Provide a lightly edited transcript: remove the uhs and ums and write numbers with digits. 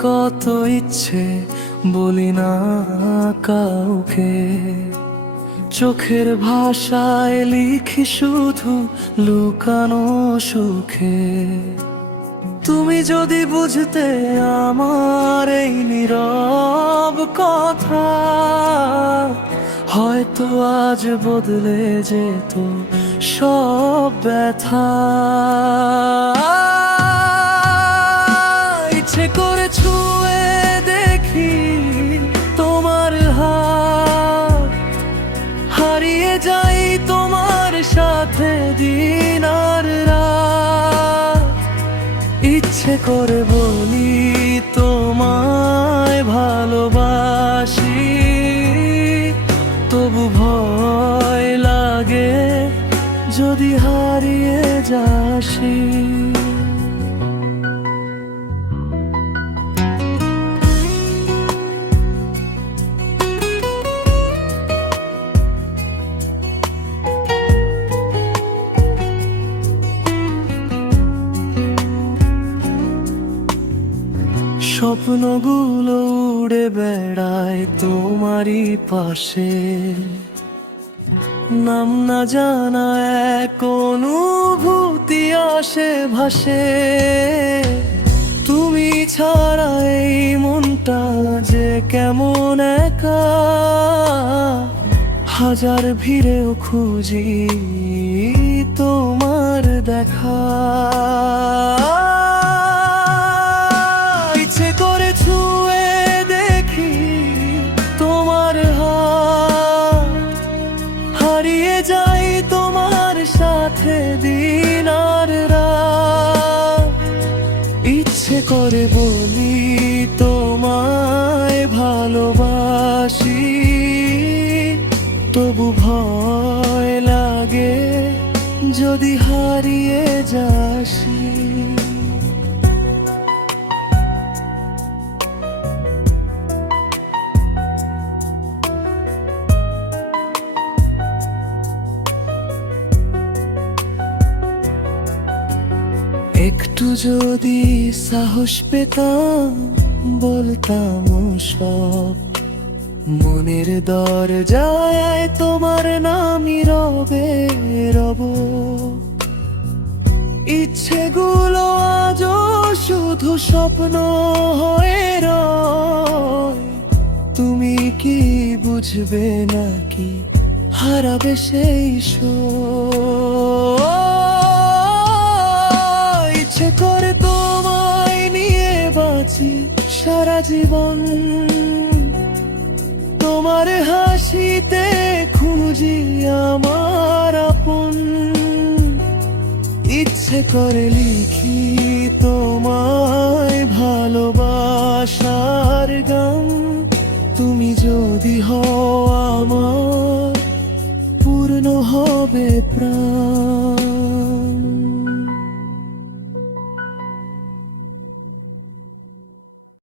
কত ইচ্ছে বলি না কাউকে, চোখের ভাষায় লিখি শুধু লুকানো সুখে। তুমি যদি বুঝতে আমার এই নীরব কথা, হয়তো আজ বদলে যেত সব ব্যথা। ইচ্ছে করে ছুঁয়ে দেখি তোমার হাত, হারিয়ে যাই তোমার সাথে দিন আর রাত। ইচ্ছে করে বলি তোমায় ভালোবাসি, তবু ভয় লাগে যদি হারিয়ে যাসি। স্বপ্নগুলো উড়ে বেড়ায় তোমারই পাশে, নাম না জানা এক অনুভূতি আসে ভাসে। তুমি ছাড়া এই মনটা যে কেমন একা, হাজার ভিড়েও খুঁজি তোমার দেখা। ইচ্ছে করে ছুঁয়ে দেখি তোমার হাত, হারিয়ে যাই তোমার সাথে দিন আর রাত। ইচ্ছে করে বলি তোমায় ভালোবাসি, তবু ভয় লাগে যদি হারিয়ে যাসি। একটু যদি সাহস পেতাম বলতাম সব, মনের দরজায় তোমার নামই রবে রব। ইচ্ছেগুলো আজও শুধু স্বপ্ন হয়ে রয়, তুমি কি বুঝবে নাকি হারাবে সেই ইচ্ছে করে তোমায় নিয়ে বাঁচি সারা জীবন, তোমার হাসিতে খুঁজি আমার আপন। ইচ্ছে করে লিখি তোমায় ভালোবাসার গান, তুমি যদি হও আমার পূর্ণ হবে প্রাণ।